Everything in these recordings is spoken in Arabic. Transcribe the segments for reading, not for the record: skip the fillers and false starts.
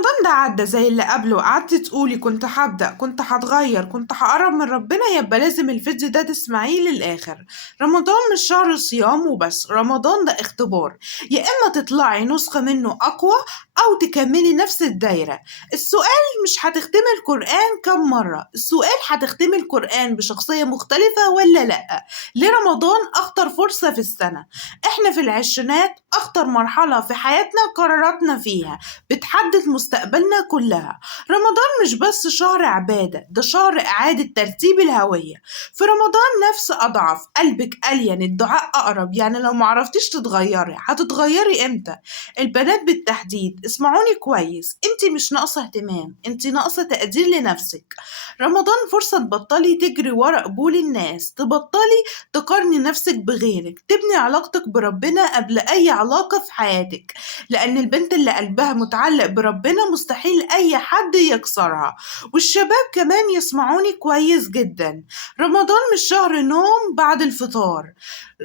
رمضان ده عدى زي اللي قبله، قعدتي تقولي كنت هبدأ، كنت هتغير، كنت هقرب من ربنا، يبقى لازم الفيديو ده تسمعيه للآخر. رمضان مش شهر صيام وبس، رمضان ده اختبار، يا إما تطلعي نسخة منه أقوى أو تكملي نفس الدايرة. السؤال مش هتختمي القرآن كم مرة، السؤال هتختمي القرآن بشخصية مختلفة ولا لأ. ليه رمضان أخطر فرصة في السنة؟ إحنا في العشرينات، أخطر مرحلة في حياتنا قراراتنا فيها بتحدد مستقبلنا كلها. رمضان مش بس شهر عبادة، ده شهر إعادة ترتيب الهوية. في رمضان نفس أضعف، قلبك ألين، الدعاء أقرب. يعني لو معرفتيش تتغيري هتتغيري إمتى؟ البنات بالتحديد اسمعوني كويس، انتي مش ناقصة اهتمام، انتي ناقصة تقدير لنفسك. رمضان فرصة تبطلي تجري ورا قبول الناس، تبطلي تقارني نفسك بغيرك، تبني علاقتك بربنا قبل أي علاقة في حياتك. لأن البنت اللي قلبها متعلق بربنا مستحيل أي حد يكسرها. والشباب كمان يسمعوني كويس جدا، رمضان مش شهر نوم بعد الفطار،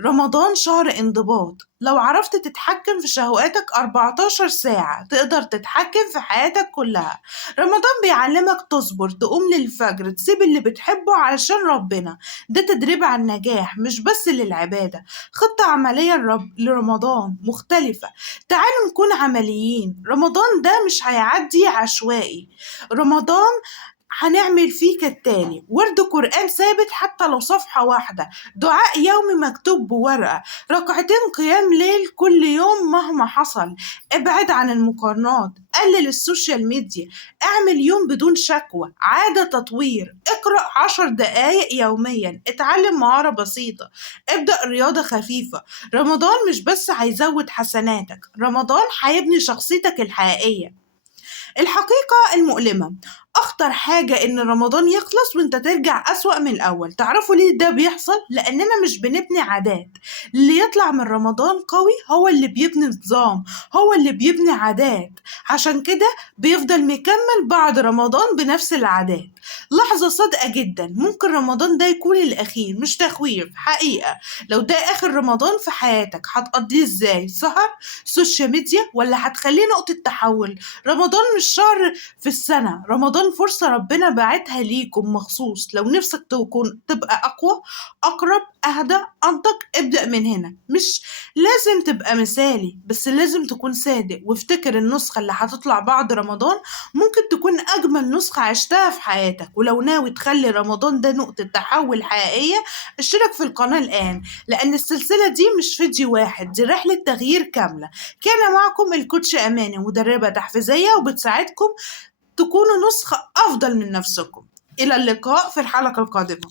رمضان شهر انضباط. لو عرفت تتحكم في شهواتك 14 ساعة تقدر تتحكم في حياتك كلها. رمضان بيعلمك تصبر، تقوم للفجر، تسيب اللي بتحبه علشان ربنا. ده تدريب على النجاح مش بس للعبادة، خطة عملية لرمضان مختلفة. تعالوا نكون عمليين، رمضان ده مش هيعدي عشوائي. رمضان هنعمل فيه كالتالي: ورد قرآن ثابت حتى لو صفحة واحدة، دعاء يومي مكتوب بورقة، ركعتين قيام ليل كل يوم مهما حصل، ابعد عن المقارنات، قلل السوشيال ميديا، اعمل يوم بدون شكوى، عادة تطوير، اقرأ 10 دقايق يوميا، اتعلم مهارة بسيطة، ابدأ رياضة خفيفة. رمضان مش بس هيزود حسناتك، رمضان هيبني شخصيتك الحقيقية. الحقيقة المؤلمة، أخطر حاجة إن رمضان يخلص وإنت ترجع أسوأ من الأول. تعرفوا ليه ده بيحصل؟ لأننا مش بنبني عادات. اللي يطلع من رمضان قوي هو اللي بيبني نظام، هو اللي بيبني عادات، عشان كده بيفضل مكمل بعد رمضان بنفس العادات. لحظة صادقة جدا، ممكن رمضان ده يكون الأخير، مش تخويف، حقيقة. لو ده آخر رمضان في حياتك هتقضيه إزاي؟ سهر؟ سوشيال ميديا؟ ولا هتخليه نقطة تحول؟ رمضان مش شهر في السنة، رمضان فرصة ربنا باعتها ليكم مخصوص. لو نفسك تبقى أقوى، أقرب، أهدى، أنطق، ابدأ من هنا. مش لازم تبقى مثالي، بس لازم تكون صادق، وافتكر النسخة اللي هتطلع بعد رمضان ممكن تكون أجمل نسخة عشتها في حياتك. ولو ناوي تخلي رمضان ده نقطة تحول حقيقية، اشترك في القناة الآن، لأن السلسلة دي مش فيديو واحد، دي رحلة تغيير كاملة. كان معكم الكوتش أماني، مدربة تحفيزية وبتساعدكم تكونوا نسخة أفضل من نفسكم. إلى اللقاء في الحلقة القادمة.